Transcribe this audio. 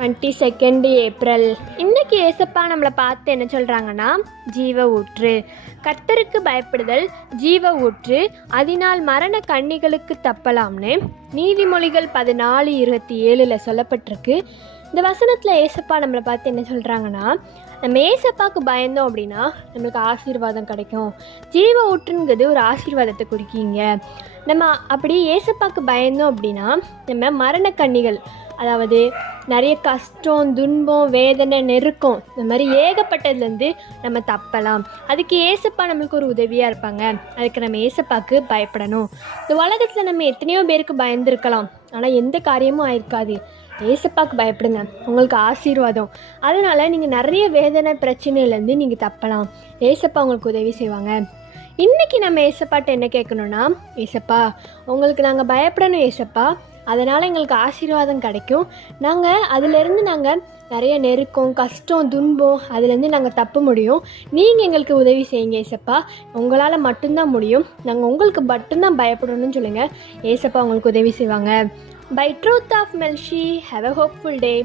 22 April. இன்னைக்கு ஏசப்பா நம்மளை பார்த்து என்ன சொல்கிறாங்கன்னா, ஜீவ ஊற்று, கர்த்தருக்கு பயப்படுதல் ஜீவ ஊற்று, அதனால் மரண கண்ணிகளுக்கு தப்பலாம்னு நீதிமொழிகள் 14:27 சொல்லப்பட்டிருக்கு. இந்த வசனத்தில் ஏசப்பா நம்மளை பார்த்து என்ன சொல்கிறாங்கன்னா, நம்ம ஏசப்பாவுக்கு பயந்தோம் அப்படின்னா நம்மளுக்கு ஆசீர்வாதம் கிடைக்கும். ஜீவ ஊற்றுங்கிறது ஒரு ஆசீர்வாதத்தை குறிக்கிங்க. நம்ம அப்படி ஏசப்பாவுக்கு பயந்தோம் அப்படின்னா நம்ம மரண கண்ணிகள், அதாவது நிறைய கஷ்டம், துன்பம், வேதனை, நெருக்கம், இந்த மாதிரி ஏகப்பட்டதுலேருந்து நம்ம தப்பலாம். அதுக்கு ஏசப்பா நம்மளுக்கு ஒரு உதவியாக இருப்பாங்க. அதுக்கு நம்ம ஏசப்பாவுக்கு பயப்படணும். இந்த உலகத்தில் நம்ம எத்தனையோ பேருக்கு பயந்துருக்கலாம், ஆனால் எந்த காரியமும் ஆயிருக்காது. ஏசப்பாவுக்கு பயப்படுங்க, உங்களுக்கு ஆசீர்வாதம். அதனால் நீங்கள் நிறைய வேதனை பிரச்சனையிலேருந்து நீங்கள் தப்பலாம். ஏசப்பா உங்களுக்கு உதவி செய்வாங்க. இன்றைக்கி நம்ம ஏசப்பாட்ட என்ன கேட்கணுன்னா, ஏசப்பா உங்களுக்கு நாங்கள் பயப்படணும் ஏசப்பா, அதனால் எங்களுக்கு ஆசீர்வாதம் கிடைக்கும். அதிலேருந்து நாங்கள் நிறைய நெருக்கம், கஷ்டம், துன்பம், அதுலேருந்து நாங்கள் தப்ப முடியும். நீங்கள் எங்களுக்கு உதவி செய்யுங்க ஏசப்பா, உங்களால் மட்டும்தான் முடியும். நாங்கள் உங்களுக்கு மட்டும்தான் பயப்படணும்னு சொல்லுங்கள். ஏசப்பா உங்களுக்கு உதவி செய்வாங்க. By truth of Melchi, have a hopeful day.